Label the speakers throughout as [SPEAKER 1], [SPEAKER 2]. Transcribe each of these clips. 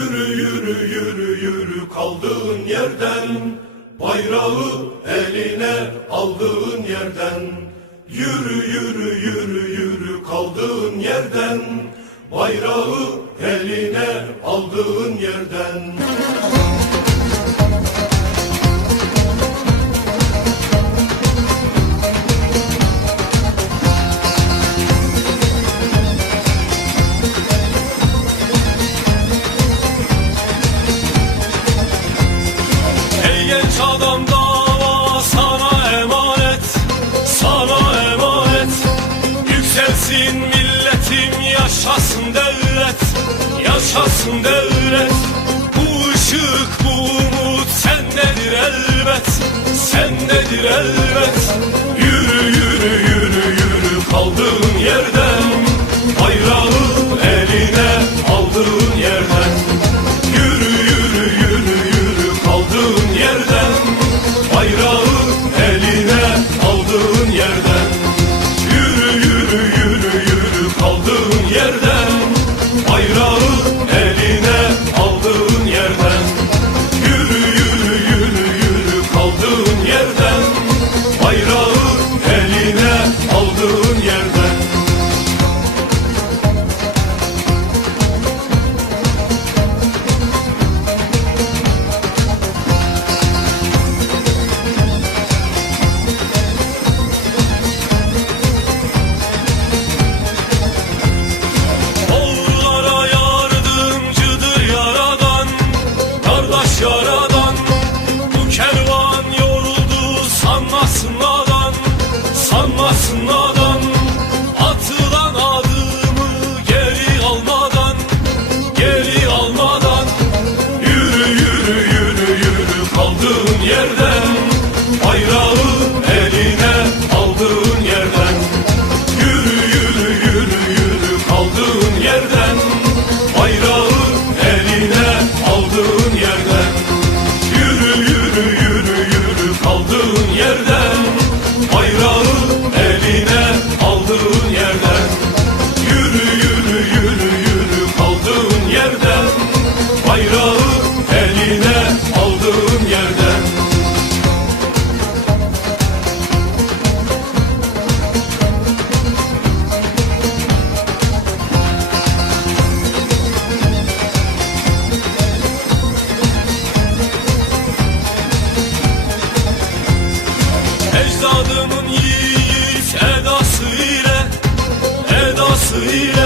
[SPEAKER 1] Yürü yürü yürü yürü kaldığın yerden. Bayrağı eline aldığın yerden. Yürü yürü yürü yürü kaldığın yerden. Bayrağı eline aldığın yerden. Devletin milletim yaşasın devlet Yaşasın devlet. Bu ışık bu umut sendedir elbet Sendedir elbet. Yürü yürü yürü yürü kaldığın yerden Bayrağı eline Murad'a Ecdadımın yiğit edası ile Edası ile.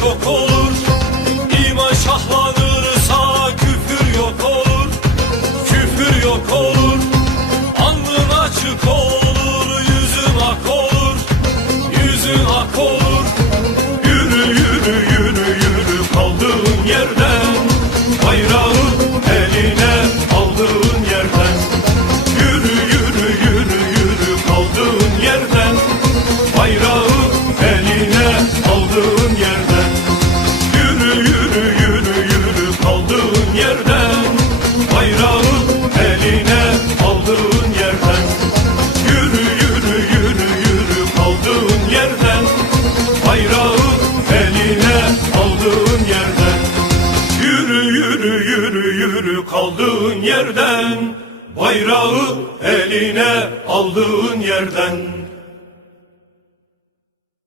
[SPEAKER 1] çok ol. Yürü yürü kaldığın yerden Bayrağı eline aldığın yerden.